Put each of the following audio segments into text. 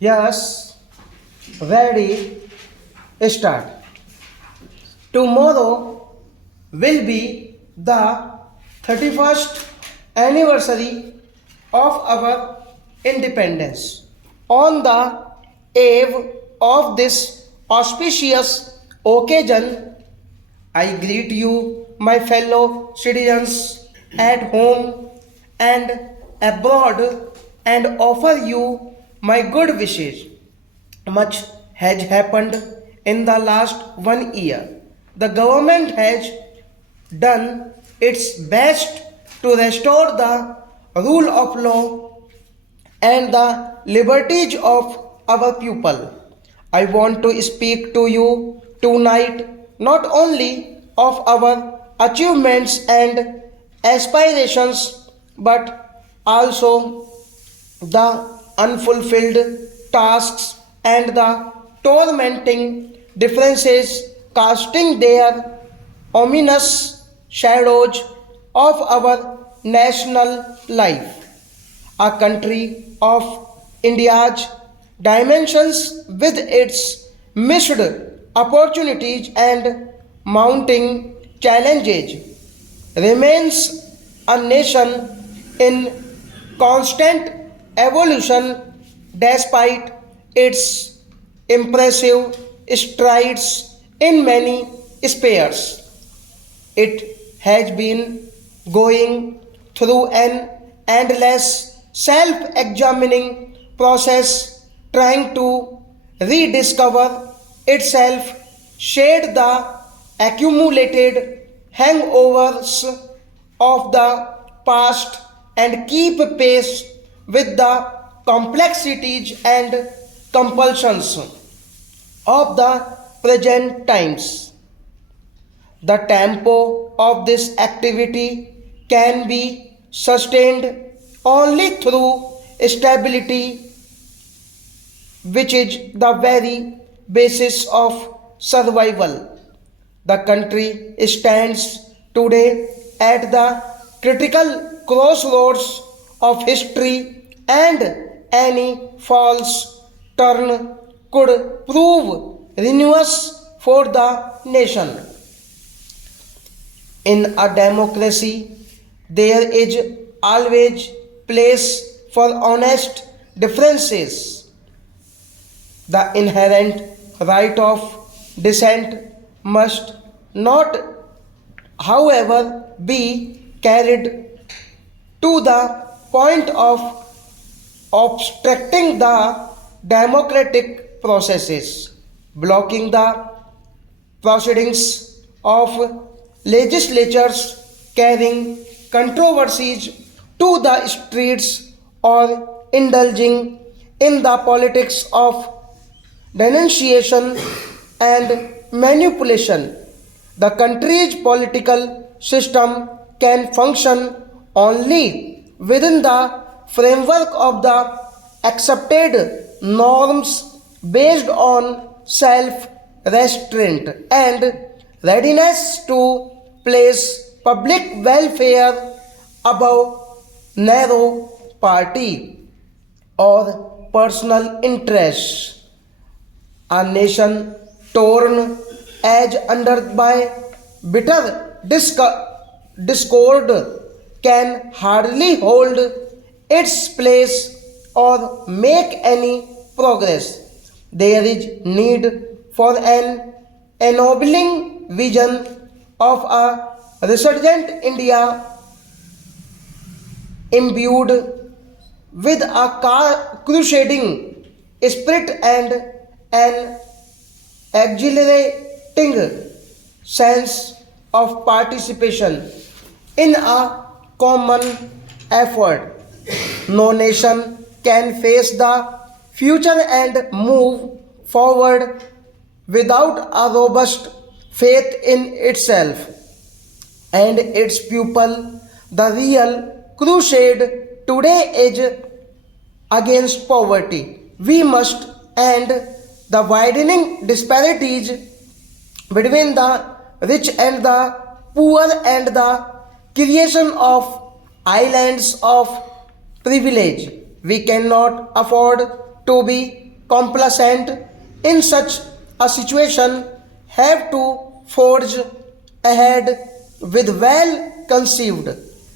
Yes, ready, start. Tomorrow will be the 31st anniversary of our independence. On the eve of this auspicious occasion, I greet you, my fellow citizens, at home and abroad, and offer you my good wishes. Much has happened in the last 1 year. The government has done its best to restore the rule of law and the liberties of our people. I want to speak to you tonight not only of our achievements and aspirations but also the unfulfilled tasks and the tormenting differences casting their ominous shadows of our national life. A country of India's dimensions with its missed opportunities and mounting challenges remains a nation in constant evolution despite its impressive strides in many spheres. It has been going through an endless self examining process trying to rediscover itself, shed the accumulated hangovers of the past, and keep pace with the complexities and compulsions of the present times. The tempo of this activity can be sustained only through stability, which is the very basis of survival. The country stands today at the critical crossroads of history, and any false turn could prove ruinous for the nation. In a democracy, there is always place for honest differences. The inherent right of dissent must not, however, be carried to the point of obstructing the democratic processes, blocking the proceedings of legislatures, carrying controversies to the streets, or indulging in the politics of denunciation and manipulation. The country's political system can function only within the framework of the accepted norms based on self restraint and readiness to place public welfare above narrow party or personal interests. A nation torn as under by bitter discord can hardly hold its place or make any progress. There is need for an ennobling vision of a resurgent India imbued with a crusading spirit and an exhilarating sense of participation in a common effort. No nation can face the future and move forward without a robust faith in itself and its people. The real crusade today is against poverty. We must end the widening disparities between the rich and the poor and the creation of islands of privilege. We cannot afford to be complacent in such a situation have to forge ahead with well conceived,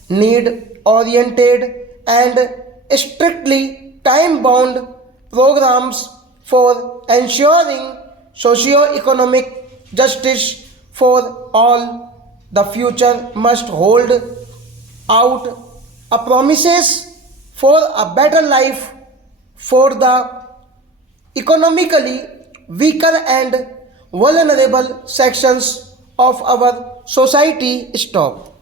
need oriented, and strictly time bound programs for ensuring socio-economic justice for all. The future must hold out a promises for a better life for the economically weaker and vulnerable sections of our society. Stop.